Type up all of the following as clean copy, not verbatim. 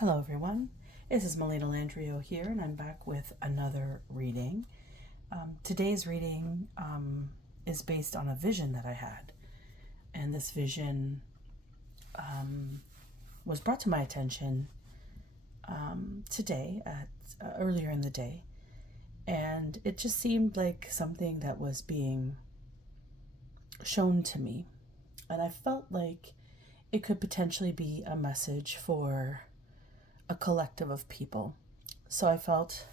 Hello everyone, this is Melina Landrio here, and I'm back with another reading. Today's reading is based on a vision that I had, and this vision was brought to my attention today, earlier in the day, and it just seemed like something that was being shown to me, and I felt like it could potentially be a message for a collective of people. So I felt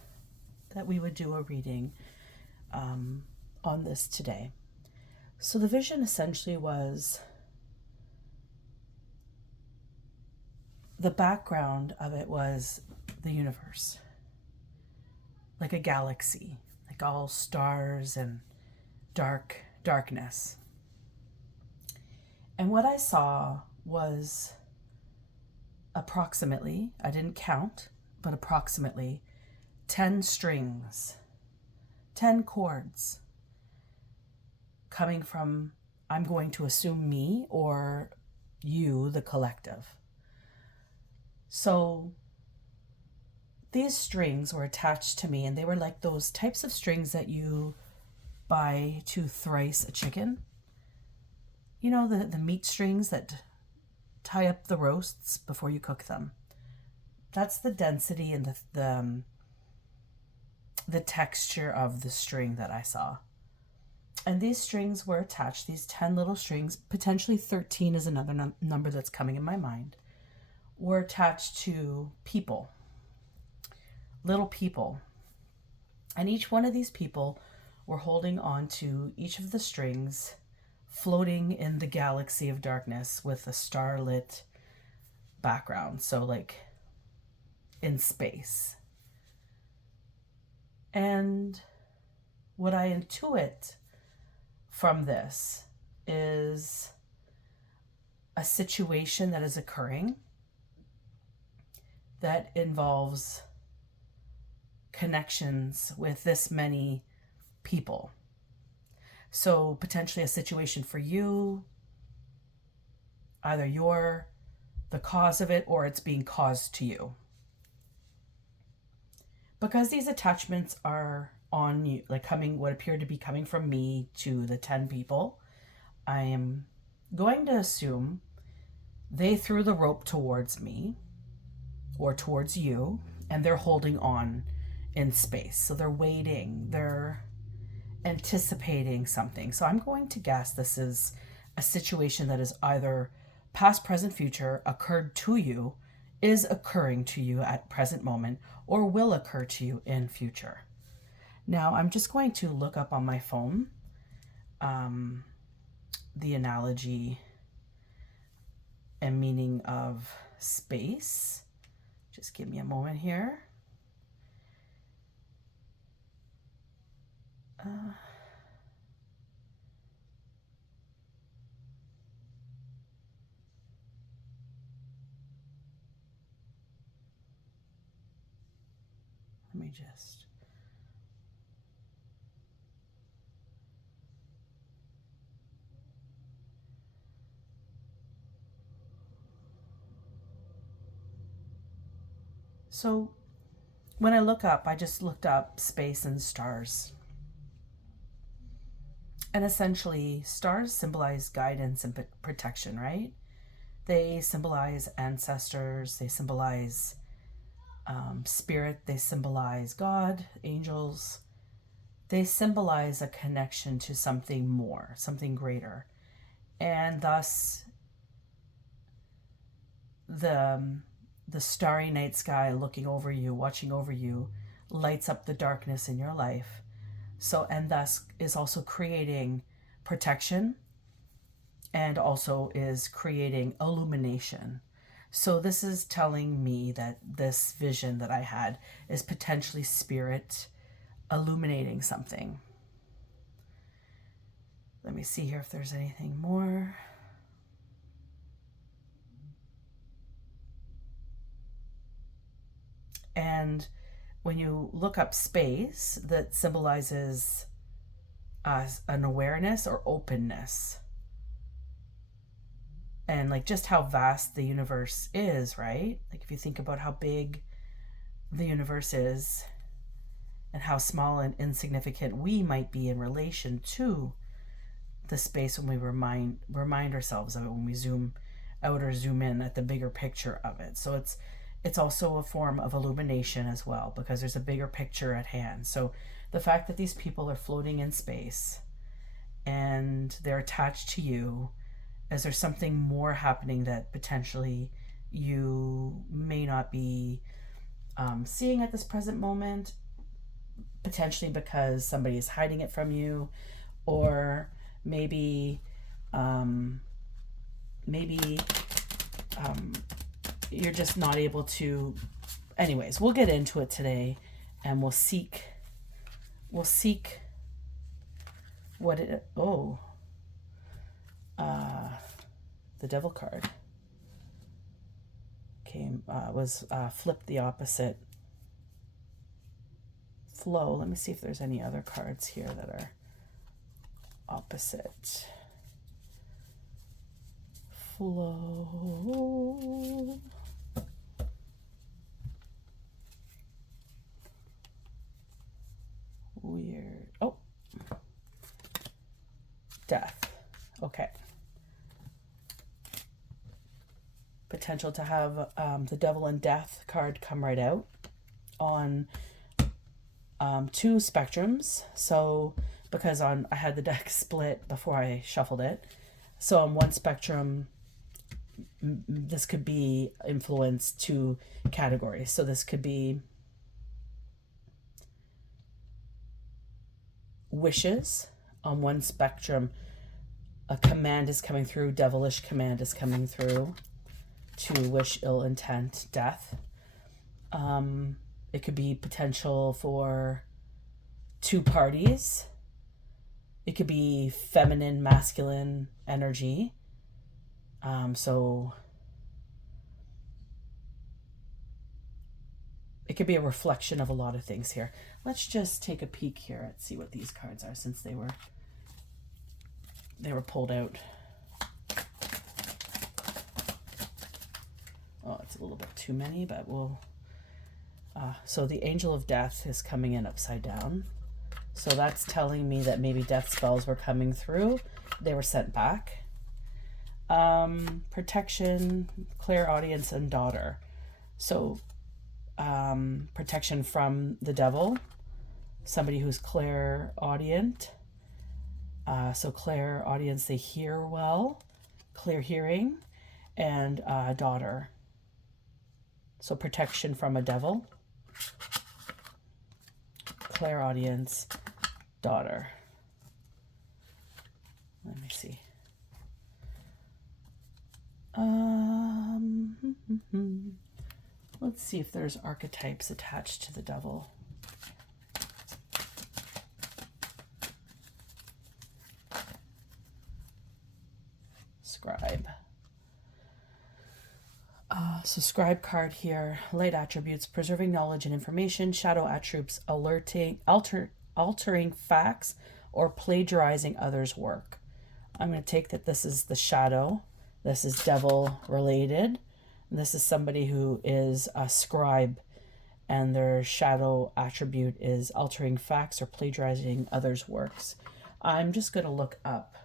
that we would do a reading on this today. So the vision essentially was, the background of it was the universe, like a galaxy, like all stars and darkness. And what I saw was approximately, I didn't count, but approximately 10 strings, 10 chords coming from, I'm going to assume, me or you, the collective. So these strings were attached to me, and they were like those types of strings that you buy to thrice a chicken. You know, the meat strings that tie up the roasts before you cook them. That's the density and the texture of the string that I saw. And these strings were attached, these 10 little strings, potentially 13 is another number that's coming in my mind, were attached to people, little people. And each one of these people were holding on to each of the strings, floating in the galaxy of darkness with a starlit background, so like in space. And what I intuit from this is a situation that is occurring that involves connections with this many people. So potentially a situation for you, either you're the cause of it or it's being caused to you. Because these attachments are on you, like coming, what appeared to be coming from me to the 10 people, I am going to assume they threw the rope towards me or towards you, and they're holding on in space. So they're waiting, they're anticipating something. So I'm going to guess this is a situation that is either past, present, future, occurred to you, is occurring to you at present moment, or will occur to you in future. Now I'm just going to look up on my phone the analogy and meaning of space. Just give me a moment here. Let me just... So when I look up, I just looked up space and stars. And essentially, stars symbolize guidance and protection, right? They symbolize ancestors, they symbolize spirit, they symbolize God, angels. They symbolize a connection to something more, something greater. And thus, the starry night sky looking over you, watching over you, lights up the darkness in your life. So, and thus is also creating protection and also is creating illumination. So this is telling me that this vision that I had is potentially spirit illuminating something. Let me see here if there's anything more. And when you look up space, that symbolizes an awareness or openness. and like just how vast the universe is, right? Like if you think about how big the universe is and how small and insignificant we might be in relation to the space when we remind ourselves of it, when we zoom out or zoom in at the bigger picture of it. So it's also a form of illumination as well, because there's a bigger picture at hand. So the fact that these people are floating in space and they're attached to you, is there something more happening that potentially you may not be seeing at this present moment, potentially because somebody is hiding it from you, or maybe um, maybe you're just not able to. Anyways, we'll get into it today, and we'll seek what it. Oh, the devil card came, was flipped the opposite flow. Let me see if there's any other cards here that are opposite flow. Weird. Oh, death. Okay. Potential to have the devil and death card come right out on two spectrums. So because I had the deck split before I shuffled it, so on one spectrum this could be influenced to categories. So this could be wishes. On one spectrum, a command is coming through, devilish command is coming through to wish ill intent, death. It could be potential for two parties. It could be feminine, masculine energy. So it could be a reflection of a lot of things here. Let's just take a peek here and see what these cards are, since they were pulled out. Oh, it's a little bit too many, but we'll... so the Angel of Death is coming in upside down. So that's telling me that maybe death spells were coming through. They were sent back. Protection, clairaudience, and daughter. So protection from the devil. Somebody who's clairaudient. So clairaudience, they hear well. Clear hearing. And daughter. So protection from a devil, clairaudience, daughter. Let me see. Let's see if there's archetypes attached to the devil. Scribe. So scribe card here, light attributes, preserving knowledge and information, shadow attributes, altering facts, or plagiarizing others' work. I'm going to take that this is the shadow. This is devil related. This is somebody who is a scribe, and their shadow attribute is altering facts or plagiarizing others' works. I'm just going to look up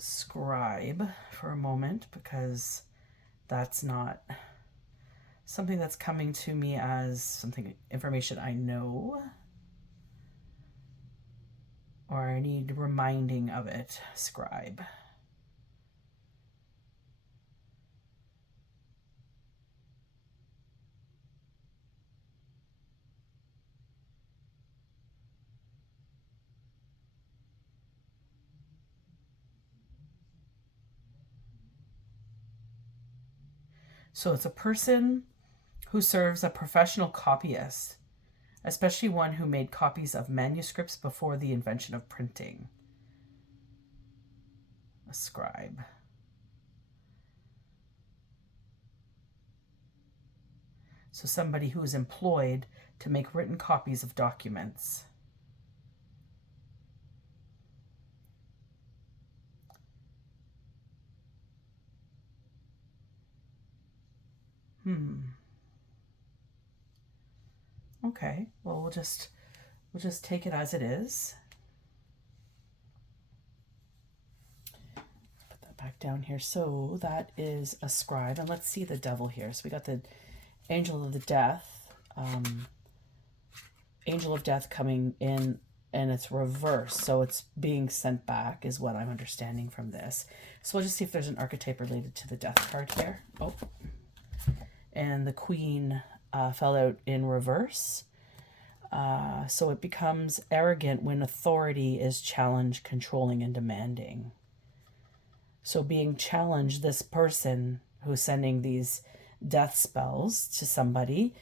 scribe for a moment, because that's not something that's coming to me as something, information I know, or I need reminding of it. Scribe. So it's a person who serves a professional copyist, especially one who made copies of manuscripts before the invention of printing. A scribe. So somebody who is employed to make written copies of documents. Okay, well, we'll just take it as it is. Put that back down here. So that is a scribe, and let's see the devil here. So we got the angel of the death, angel of death coming in, and it's reverse, so it's being sent back is what I'm understanding from this. So we'll just see if there's an archetype related to the death card here. Oh, and the queen fell out in reverse. So it becomes arrogant when authority is challenged, controlling, and demanding. So being challenged, this person who's sending these death spells to somebody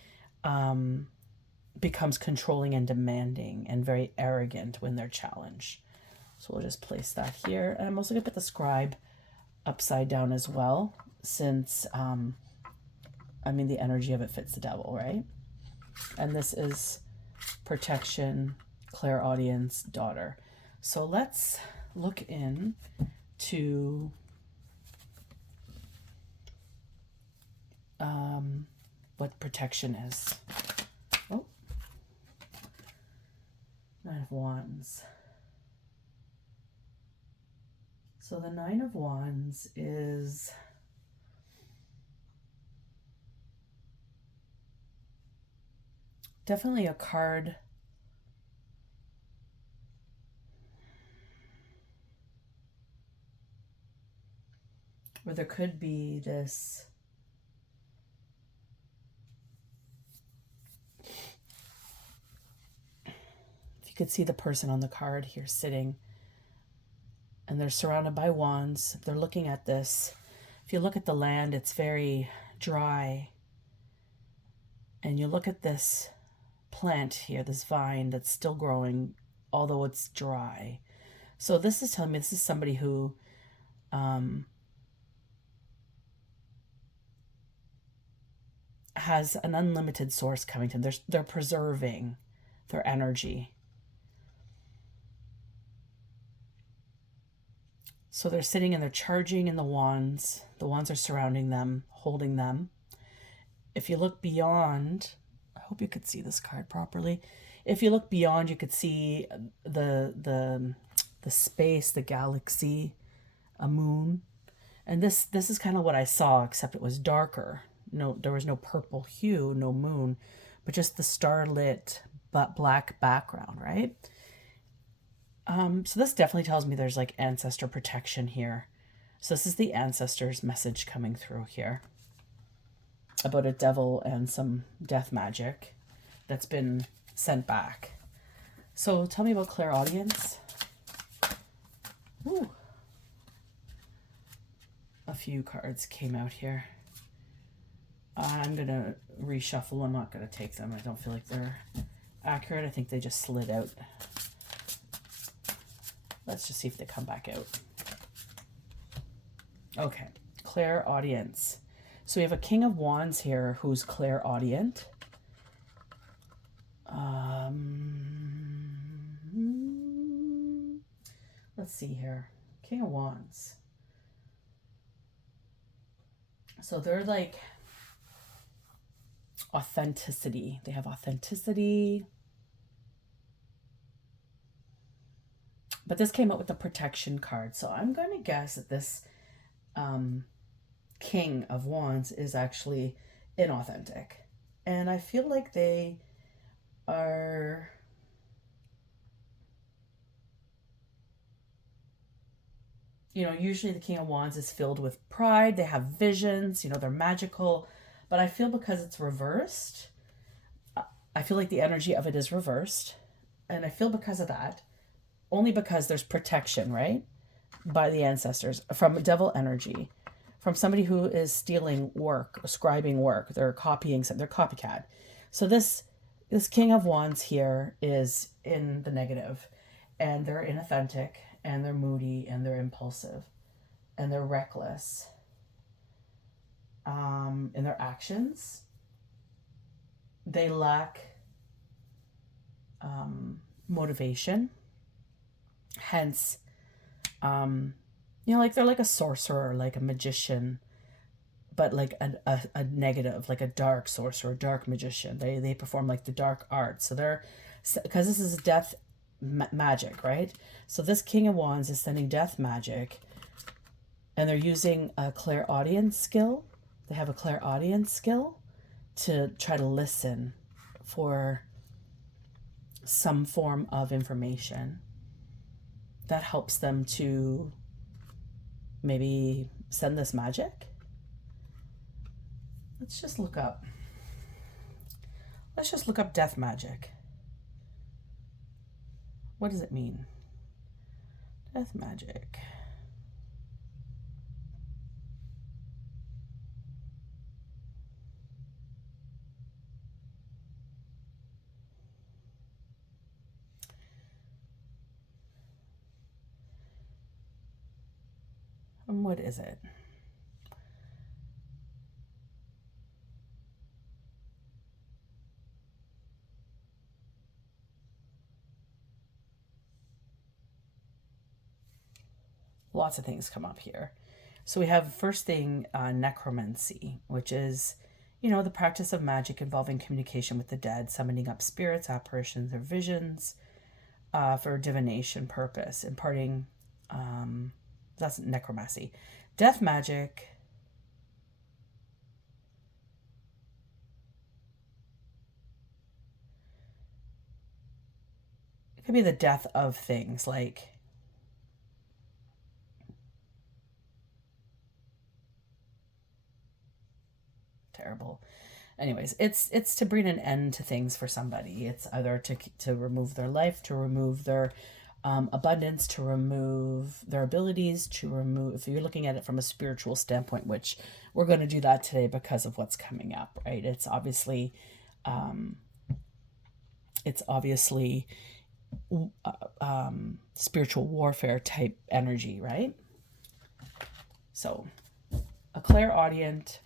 becomes controlling and demanding and very arrogant when they're challenged. So we'll just place that here. And I'm also going to put the scribe upside down as well, since, I mean, the energy of it fits the devil, right? And this is protection, clairaudience, daughter. So let's look in to what protection is. Oh, 9 of Wands. So the 9 of Wands is definitely a card where there could be this you could see the person on the card here sitting, and they're surrounded by wands. They're looking at this. If you look at the land, it's very dry. And you look at this plant here, this vine that's still growing, although it's dry. So this is telling me this is somebody who has an unlimited source coming to them. They're preserving their energy. So they're sitting and they're charging in the wands. The wands are surrounding them, holding them. If you look beyond, I hope you could see this card properly. If you look beyond, you could see the space, the galaxy, a moon. And this is kind of what I saw, except it was darker. No, there was no purple hue, no moon, but just the starlit but black background, right? So this definitely tells me there's like ancestor protection here. So this is the ancestors' message coming through here about a devil and some death magic that's been sent back. So tell me about clairaudience. Ooh. A few cards came out here. I'm going to reshuffle. I'm not going to take them. I don't feel like they're accurate. I think they just slid out. Let's just see if they come back out. Okay, clairaudience. So we have a King of Wands here who's clairaudient. Let's see here. King of Wands. So they're like authenticity. They have authenticity. But this came out with the protection card. So I'm going to guess that this King of Wands is actually inauthentic. And I feel like they are... You know, usually the King of Wands is filled with pride. They have visions. You know, they're magical. But I feel because it's reversed, I feel like the energy of it is reversed. And I feel because of that, only because there's protection, right? By the ancestors, from devil energy, from somebody who is stealing work, scribing work. They're copying, they're copycat. So this King of Wands here is in the negative, and they're inauthentic, and they're moody, and they're impulsive, and they're reckless in their actions. They lack motivation. Hence, you know, like they're like a sorcerer, like a magician, but like a negative, like a dark sorcerer, dark magician. They perform like the dark arts. So they're, because this is death magic, right? So this King of Wands is sending death magic, and they're using a clairaudience skill. They have a clairaudience skill to try to listen for some form of information that helps them to maybe send this magic. Let's just look up death magic. What does it mean? Death magic. And what is it? Lots of things come up here. So we have first thing, necromancy, which is, the practice of magic involving communication with the dead, summoning up spirits, apparitions, or visions for divination purpose, imparting, that's necromancy. Death magic, it could be the death of things, like terrible. Anyways, it's to bring an end to things for somebody. It's either to remove their life, to remove their abundance, to remove their abilities, to remove, if you're looking at it from a spiritual standpoint, which we're going to do that today because of what's coming up, right? It's obviously spiritual warfare type energy, right? So a clairaudient,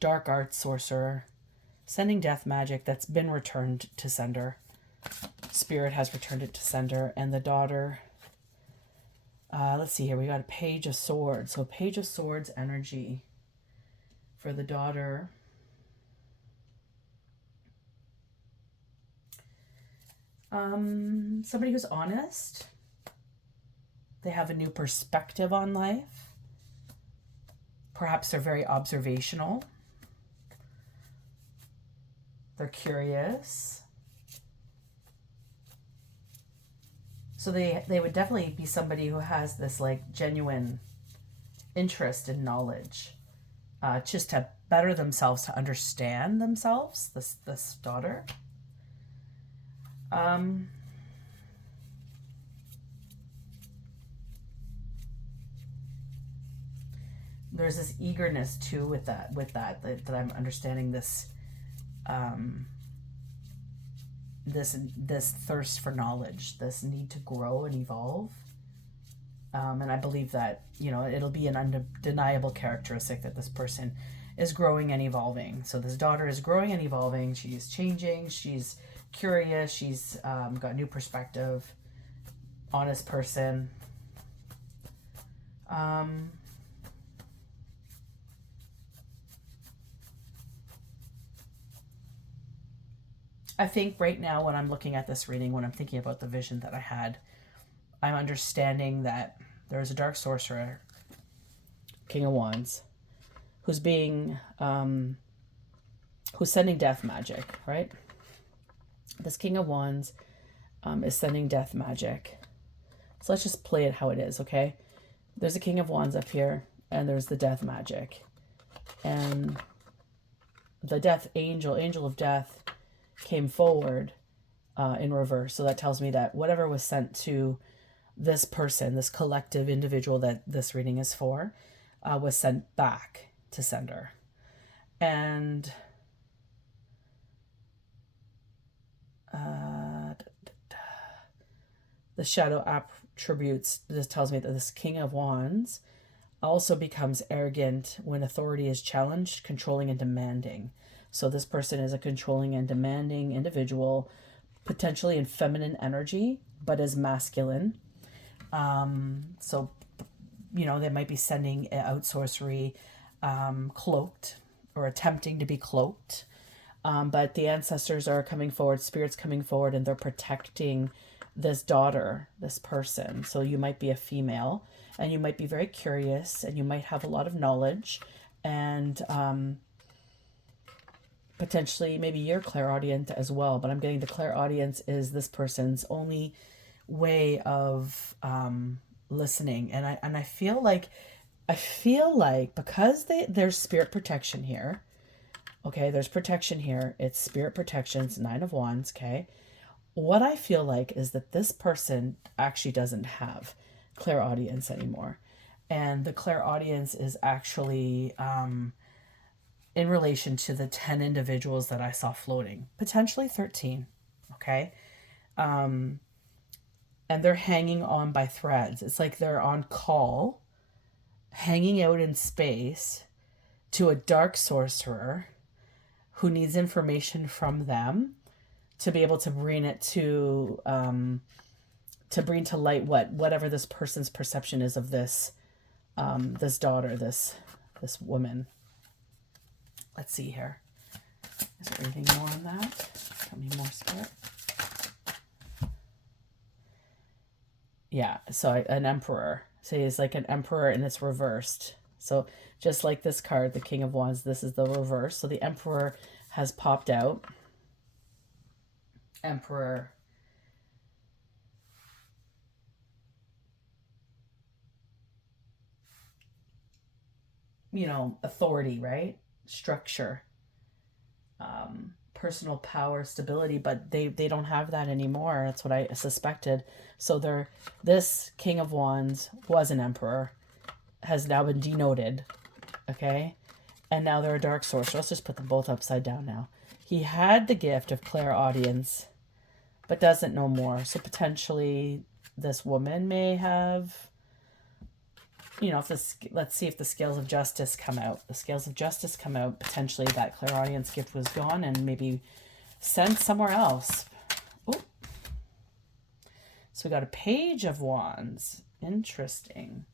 dark arts sorcerer, sending death magic that's been returned to sender. Spirit has returned it to sender. And the daughter, let's see here, we got a Page of Swords. So Page of Swords energy for the daughter. Somebody who's honest. They have a new perspective on life. Perhaps they're very observational. They're curious. So they would definitely be somebody who has this like genuine interest in knowledge, just to better themselves, to understand themselves, this daughter. There's this eagerness too with that I'm understanding this this thirst for knowledge, this need to grow and evolve. And I believe that, it'll be an undeniable characteristic that this person is growing and evolving. So this daughter is growing and evolving. She's changing. She's curious. She's got new perspective. Honest person. I think right now when I'm looking at this reading, when I'm thinking about the vision that I had, I'm understanding that there's a dark sorcerer, King of Wands, who's sending death magic, right? This King of Wands is sending death magic. So let's just play it how it is, okay? There's a King of Wands up here, and there's the death magic. And the death angel of death, came forward in reverse. So that tells me that whatever was sent to this person, this collective individual that this reading is for, was sent back to sender. And the shadow attributes, this tells me that this King of Wands also becomes arrogant when authority is challenged, controlling and demanding. So this person is a controlling and demanding individual, potentially in feminine energy, but is masculine. So, they might be sending out sorcery cloaked or attempting to be cloaked. But the ancestors are coming forward, spirits coming forward, and they're protecting this daughter, this person. So you might be a female, and you might be very curious, and you might have a lot of knowledge, and potentially maybe you're clairaudient as well. But I'm getting the clairaudience is this person's only way of listening, and I feel like because there's spirit protection here. Okay, there's protection here. It's spirit protection. It's 9 of Wands, okay? What I feel like is that this person actually doesn't have clairaudience anymore. And the clairaudience is actually in relation to the 10 individuals that I saw floating. Potentially 13, okay? And they're hanging on by threads. It's like they're on call, hanging out in space to a dark sorcerer who needs information from them to be able to bring it to bring to light whatever this person's perception is of this this daughter, this woman. Let's see here. Is there anything more on that? Tell me more, Spirit. Yeah, so an emperor. So he's like an emperor and it's reversed. So just like this card, the King of Wands, this is the reverse. So the Emperor has popped out. Emperor. You know, authority, right? Structure. Personal power, stability, but they don't have that anymore. That's what I suspected. So this King of Wands was an emperor, has now been denoted, okay? And now they're a dark sorcerer. Let's just put them both upside down now. He had the gift of clairaudience, but doesn't know more. So potentially this woman may have, you know, if this, let's see if the scales of justice come out. The scales of justice come out. Potentially that clairaudience gift was gone and maybe sent somewhere else. Oh. So we got a Page of Wands. Interesting.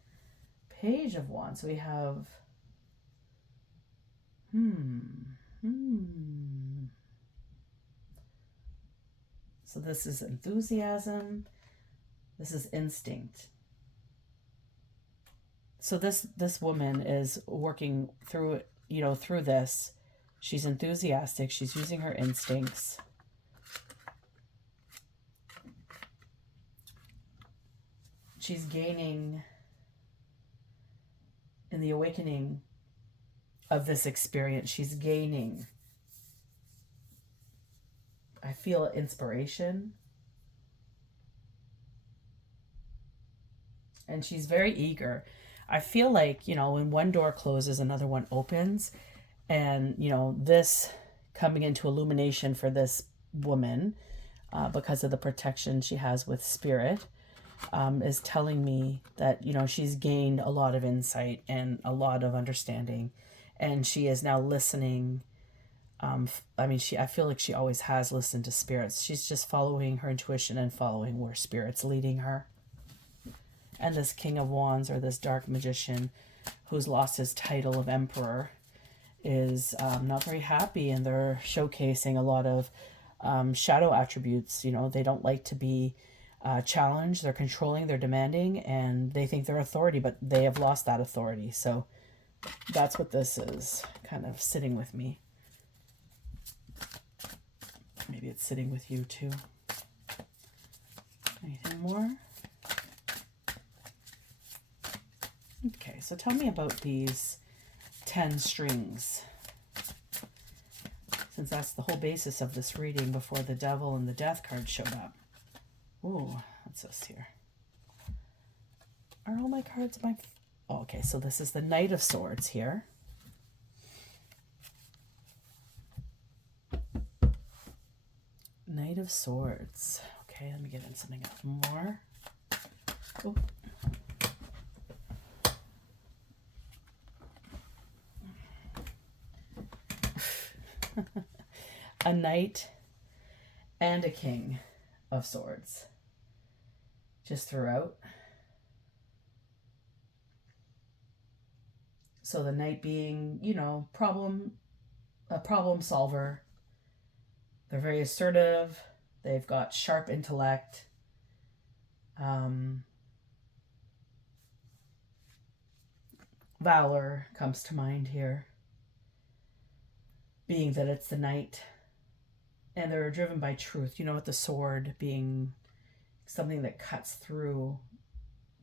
Page of Wands. We have So this is enthusiasm. This is instinct. So this woman is working through, you know, through this. She's enthusiastic. She's using her instincts. She's gaining in the awakening of this experience. She's gaining, I feel, inspiration. And she's very eager. I feel like, you know, when one door closes, another one opens. And, you know, this coming into illumination for this woman, because of the protection she has with spirit, is telling me that, you know, she's gained a lot of insight and a lot of understanding. And she is now listening. I mean, I feel like she always has listened to spirits. She's just following her intuition and following where spirit's leading her. And this King of Wands, or this dark magician who's lost his title of emperor, is not very happy, and they're showcasing a lot of shadow attributes. You know, they don't like to be challenged. They're controlling, they're demanding, and they think they're authority, but they have lost that authority. So that's what this is kind of sitting with me. Maybe it's sitting with you too. Anything more? Okay, so tell me about these 10 strings, since that's the whole basis of this reading before the Devil and the Death card showed up. Ooh, what's this here? Are all my cards my... Oh, okay, so this is the Knight of Swords here. Knight of Swords. Okay, let me get in something else more. Oh. A knight and a king of swords just throughout. So the knight being, a problem solver. They're very assertive. They've got sharp intellect. Valor comes to mind here, being that it's the knight. And they're driven by truth, with the sword being something that cuts through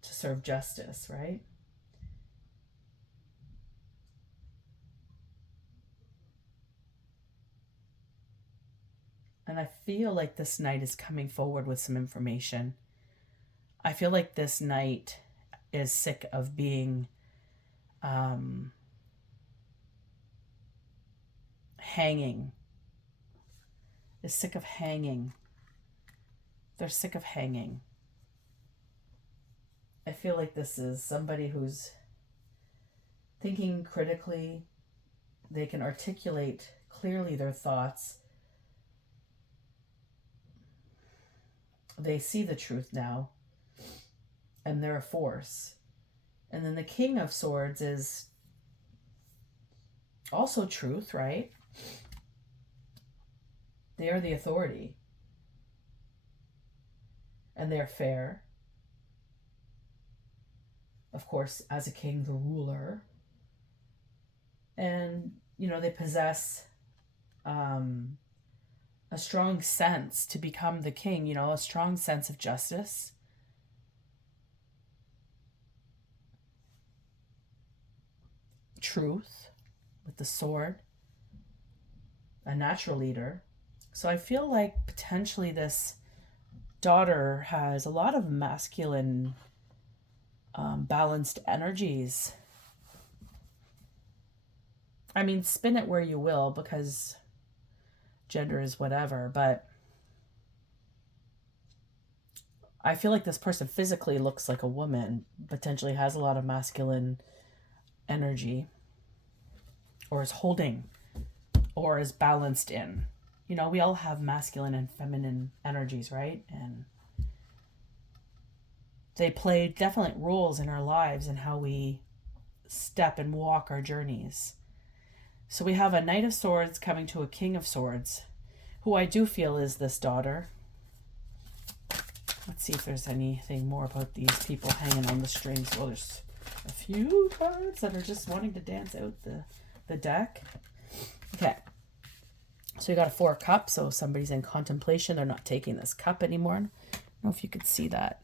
to serve justice, right? And I feel like this knight is coming forward with some information. I feel like this knight is sick of being hanging. Is sick of hanging. They're sick of hanging. I feel like this is somebody who's thinking critically. They can articulate clearly their thoughts. They see the truth now, and they're a force. And then the King of Swords is also truth, right? They are the authority. And they're fair. Of course, as a king, the ruler. And, they possess a strong sense to become the king, a strong sense of justice. Truth with the sword. A natural leader. So I feel like potentially this daughter has a lot of masculine, balanced energies. I mean, spin it where you will, because gender is whatever, but I feel like this person physically looks like a woman, potentially has a lot of masculine energy, or is holding, or is balanced in. We all have masculine and feminine energies, right? And they play definite roles in our lives and how we step and walk our journeys. So we have a Knight of Swords coming to a King of Swords, who I do feel is this daughter. Let's see if there's anything more about these people hanging on the strings. Well, there's a few cards that are just wanting to dance out the deck. Okay. So you got a 4 of Cups, so somebody's in contemplation. They're not taking this cup anymore. I don't know if you could see that.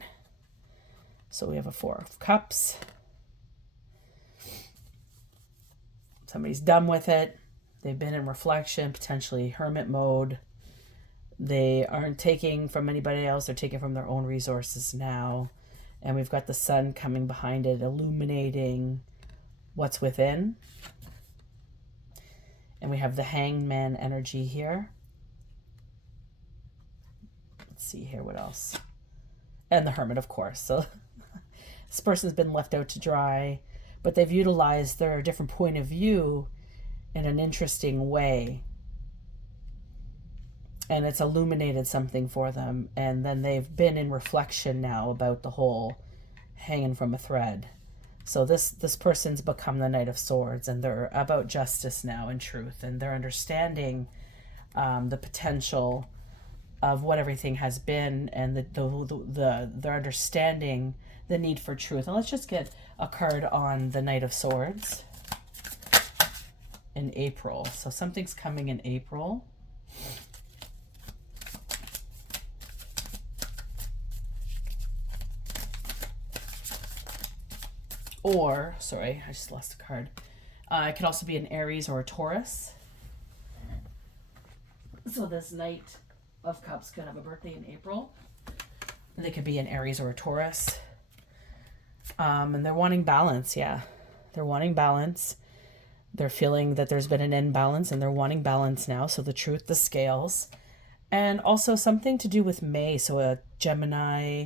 So we have a 4 of Cups. Somebody's done with it. They've been in reflection, potentially hermit mode. They aren't taking from anybody else. They're taking from their own resources now. And we've got the sun coming behind it, illuminating what's within. And we have the Hangman energy here. Let's see here, what else? And the Hermit, of course. So this person's been left out to dry, but they've utilized their different point of view in an interesting way. And it's illuminated something for them. And then they've been in reflection now about the whole hanging from a thread. So this person's become the Knight of Swords, and they're about justice now and truth, and they're understanding the potential of what everything has been, and they're understanding the need for truth. And let's just get a card on the Knight of Swords in April. So something's coming in April. Or, sorry, I just lost a card. It could also be an Aries or a Taurus. So this Knight of Cups could have a birthday in April. They could be an Aries or a Taurus. And they're wanting balance, yeah. They're wanting balance. They're feeling that there's been an imbalance, and they're wanting balance now. So the truth, the scales. And also something to do with May. So a Gemini,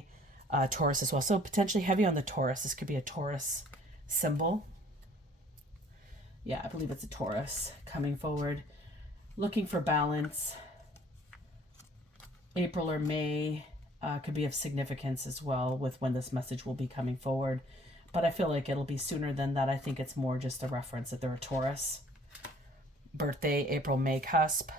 Taurus as well. So potentially heavy on the Taurus. This could be a Taurus symbol. Yeah, I believe it's a Taurus coming forward. Looking for balance. April or May could be of significance as well with when this message will be coming forward. but I feel like it'll be sooner than that. I think it's more just a reference that they're a Taurus. Birthday, April, May cusp.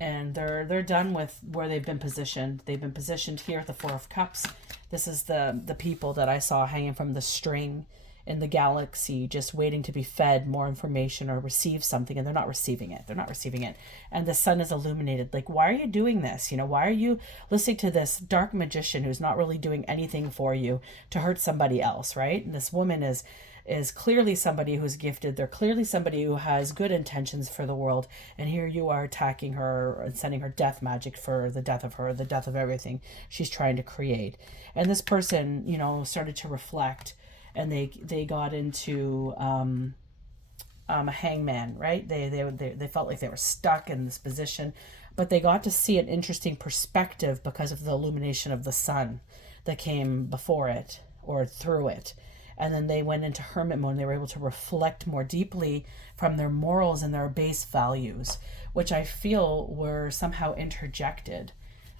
And they're done with where they've been positioned. They've been positioned here at the Four of Cups. This is the people that I saw hanging from the string in the galaxy, just waiting to be fed more information or receive something, and they're not receiving it. They're not receiving it. And the sun is illuminated. Like, why are you doing this? You know, why are you listening to this dark magician who's not really doing anything for you to hurt somebody else, right? And this woman is clearly somebody who's gifted. They're clearly somebody who has good intentions for the world. And here you are attacking her and sending her death magic for the death of her, the death of everything she's trying to create. And this person, you know, started to reflect, and they got into a hangman, right? They felt like they were stuck in this position, but they got to see an interesting perspective because of the illumination of the sun that came before it or through it. And then they went into hermit mode, and they were able to reflect more deeply from their morals and their base values, which I feel were somehow interjected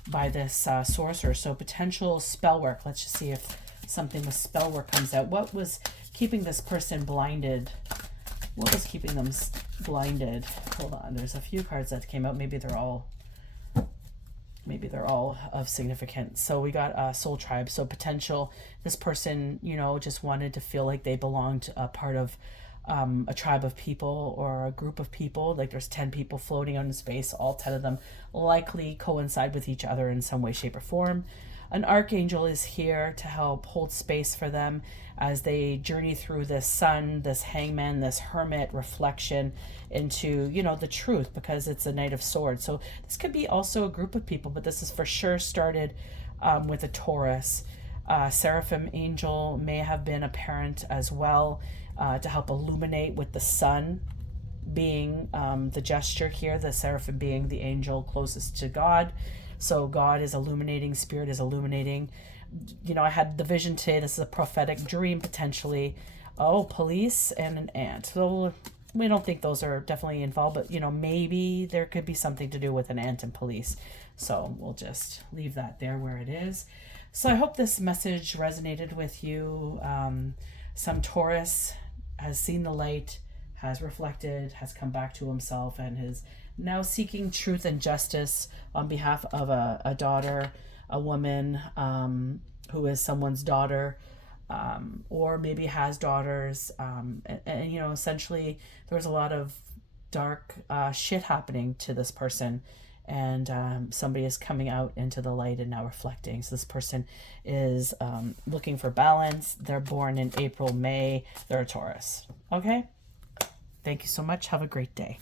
by this sorcerer. So potential spell work. Let's just see if something with spell work comes out. What was keeping this person blinded? What was keeping them blinded? Hold on. There's a few cards that came out. Maybe they're all of significance. So we got soul tribe. So potential, this person, you know, just wanted to feel like they belonged a part of a tribe of people or a group of people. Like there's 10 people floating out in space. All 10 of them likely coincide with each other in some way, shape, or form. An archangel is here to help hold space for them as they journey through this sun, this hangman, this hermit reflection into, you know, the truth, because it's a Knight of Swords. So this could be also a group of people, but this is for sure started with a Taurus. Seraphim angel may have been a parent as well, to help illuminate, with the sun being the gesture here, the seraphim being the angel closest to God. So God is illuminating, spirit is illuminating. You know, I had the vision today. This is a prophetic dream, potentially. Oh, police and an ant. So we don't think those are definitely involved, but, you know, maybe there could be something to do with an ant and police. So we'll just leave that there where it is. So I hope this message resonated with you. Some Taurus has seen the light, has reflected, has come back to himself, and is now seeking truth and justice on behalf of a daughter, a woman who is someone's daughter, or maybe has daughters. And, you know, essentially there's a lot of dark shit happening to this person. And somebody is coming out into the light and now reflecting. So this person is looking for balance. They're born in April, May. They're a Taurus. Okay? Thank you so much. Have a great day.